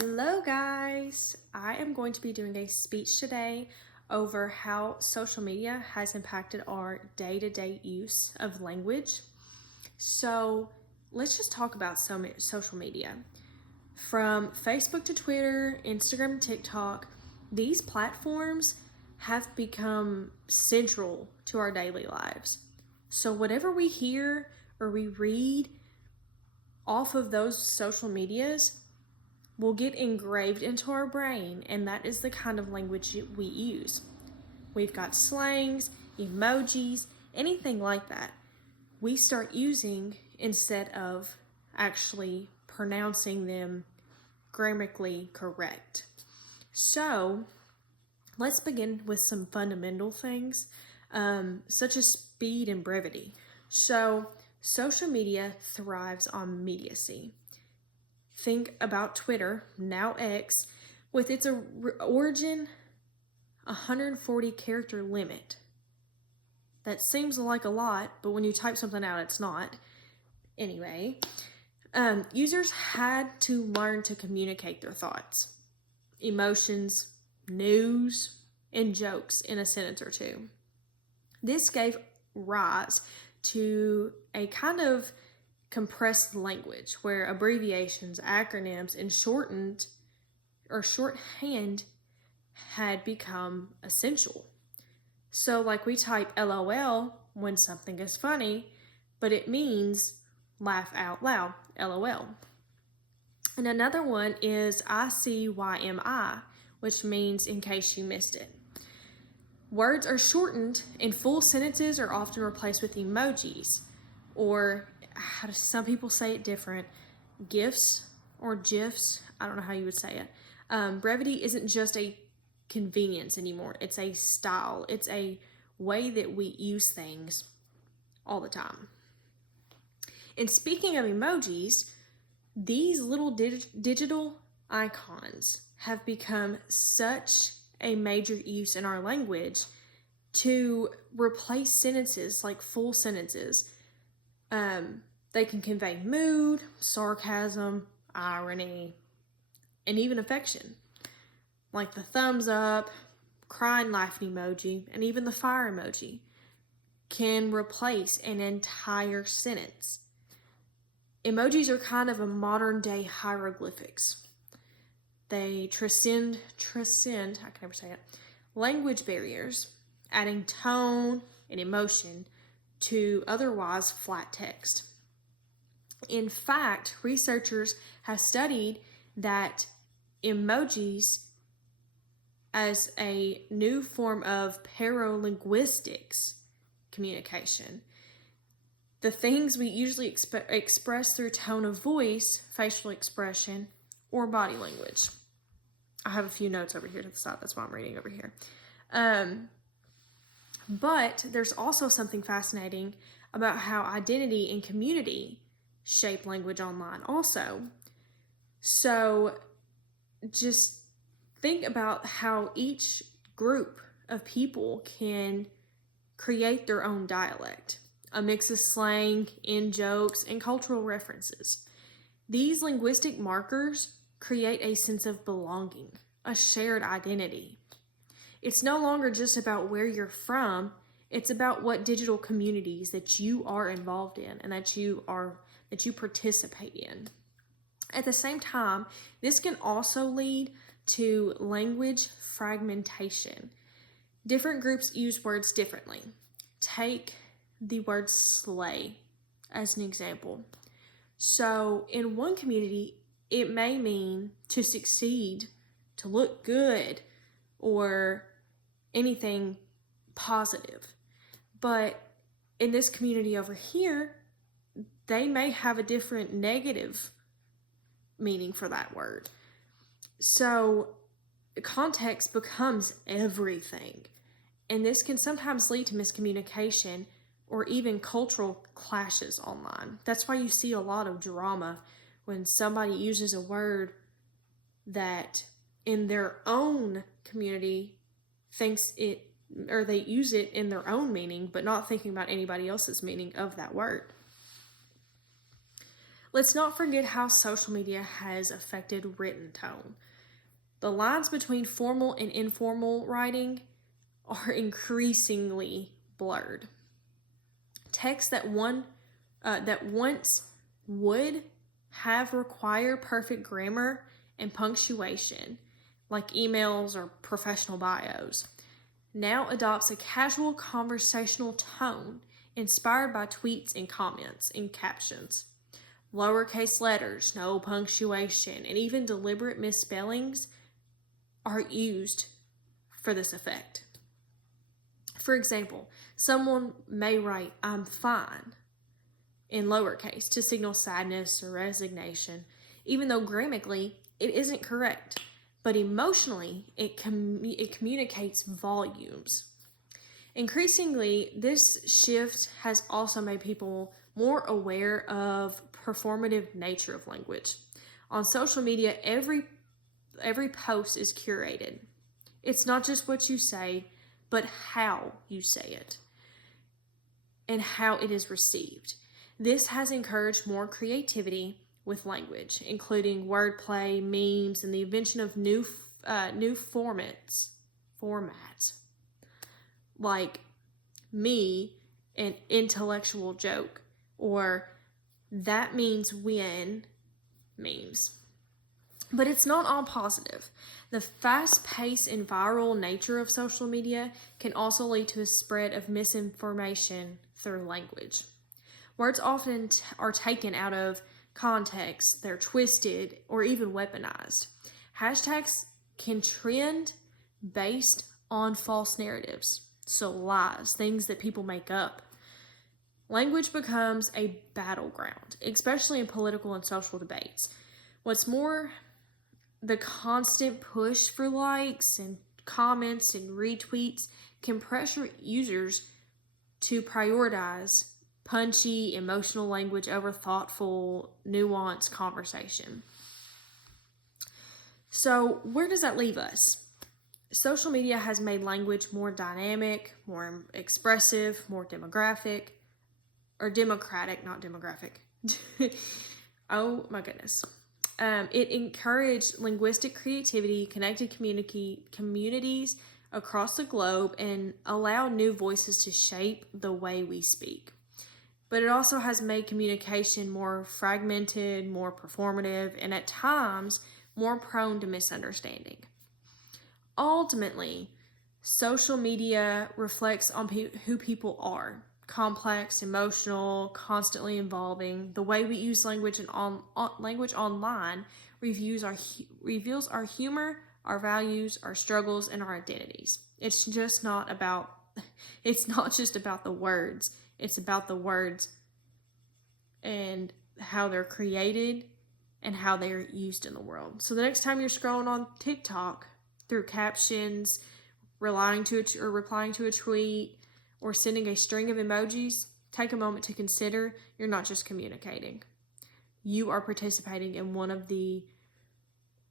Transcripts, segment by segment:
Hello guys! I am going to be doing a speech today over how social media has impacted our day-to-day use of language. So let's just talk about social media. From Facebook to Twitter, Instagram to TikTok, these platforms have become central to our daily lives. So whatever we hear or we read off of those social medias will get engraved into our brain, and that is the kind of language we use. We've got slangs, emojis, anything like that we start using instead of actually pronouncing them grammatically correct. So let's begin with some fundamental things, such as speed and brevity. So social media thrives on immediacy. Think about Twitter, now X, with its origin 140 character limit. That seems like a lot, but when you type something out, it's not. Anyway, users had to learn to communicate their thoughts, emotions, news, and jokes in a sentence or two. This gave rise to a kind of compressed language where abbreviations, acronyms, and shorthand had become essential. So like we type LOL when something is funny, but it means laugh out loud, LOL. And another one is ICYMI, which means in case you missed it. Words are shortened and full sentences are often replaced with emojis, or how do some people say it different, GIFs or GIFs, I don't know how you would say it. Brevity isn't just a convenience anymore, it's a style, it's a way that we use things all the time. And speaking of emojis, these little digital icons have become such a major use in our language to replace sentences, like full sentences. They can convey mood, sarcasm, irony, and even affection. Like the thumbs up, crying laughing emoji, and even the fire emoji can replace an entire sentence. Emojis are kind of a modern day hieroglyphics. They transcend, I can never say it, language barriers, adding tone and emotion to otherwise flat text. In fact, researchers have studied that emojis as a new form of paralinguistics communication. The things we usually express through tone of voice, facial expression, or body language. I have a few notes over here to the side, that's why I'm reading over here. But there's also something fascinating about how identity and community shape language online also. So just think about how each group of people can create their own dialect, a mix of slang, in-jokes, and cultural references. These linguistic markers create a sense of belonging, a shared identity. It's no longer just about where you're from, it's about what digital communities that you are involved in and that you participate in. At the same time, this can also lead to language fragmentation. Different groups use words differently. Take the word slay as an example. So in one community, it may mean to succeed, to look good, or anything positive. But in this community over here, they may have a different negative meaning for that word. So context becomes everything. And this can sometimes lead to miscommunication or even cultural clashes online. That's why you see a lot of drama when somebody uses a word that in their own community thinks it, or they use it in their own meaning, but not thinking about anybody else's meaning of that word. Let's not forget how social media has affected written tone. The lines between formal and informal writing are increasingly blurred. Text that once would have required perfect grammar and punctuation, like emails or professional bios, now adopts a casual conversational tone inspired by tweets and comments and captions. Lowercase letters, no punctuation, and even deliberate misspellings are used for this effect. For example, someone may write, "I'm fine," in lowercase to signal sadness or resignation, even though grammatically it isn't correct. But emotionally, it communicates volumes. Increasingly, this shift has also made people more aware of performative nature of language. On social media, every post is curated. It's not just what you say, but how you say it and how it is received. This has encouraged more creativity with language, including wordplay, memes, and the invention of new formats like me, an intellectual joke, or that means when memes. But it's not all positive. The fast-paced and viral nature of social media can also lead to a spread of misinformation through language. Words often are taken out of context, they're twisted, or even weaponized. Hashtags can trend based on false narratives, so lies, things that people make up. Language becomes a battleground, especially in political and social debates. What's more, the constant push for likes and comments and retweets can pressure users to prioritize punchy, emotional language over thoughtful, nuanced conversation. So, where does that leave us? Social media has made language more dynamic, more expressive, more democratic, not demographic. Oh my goodness. It encouraged linguistic creativity, connected communities across the globe, and allowed new voices to shape the way we speak. But it also has made communication more fragmented, more performative, and at times more prone to misunderstanding. Ultimately, social media reflects on who people are. Complex, emotional, constantly evolving. The way we use language language online reveals our humor, our values, our struggles, and our identities. It's not just about the words. It's about the words and how they're created and how they're used in the world. So the next time you're scrolling on TikTok through captions, replying to a tweet, or sending a string of emojis, take a moment to consider you're not just communicating. You are participating in one of the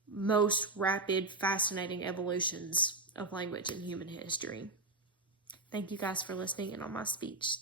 most rapid, fascinating evolutions of language in human history. Thank you guys for listening in on my speech.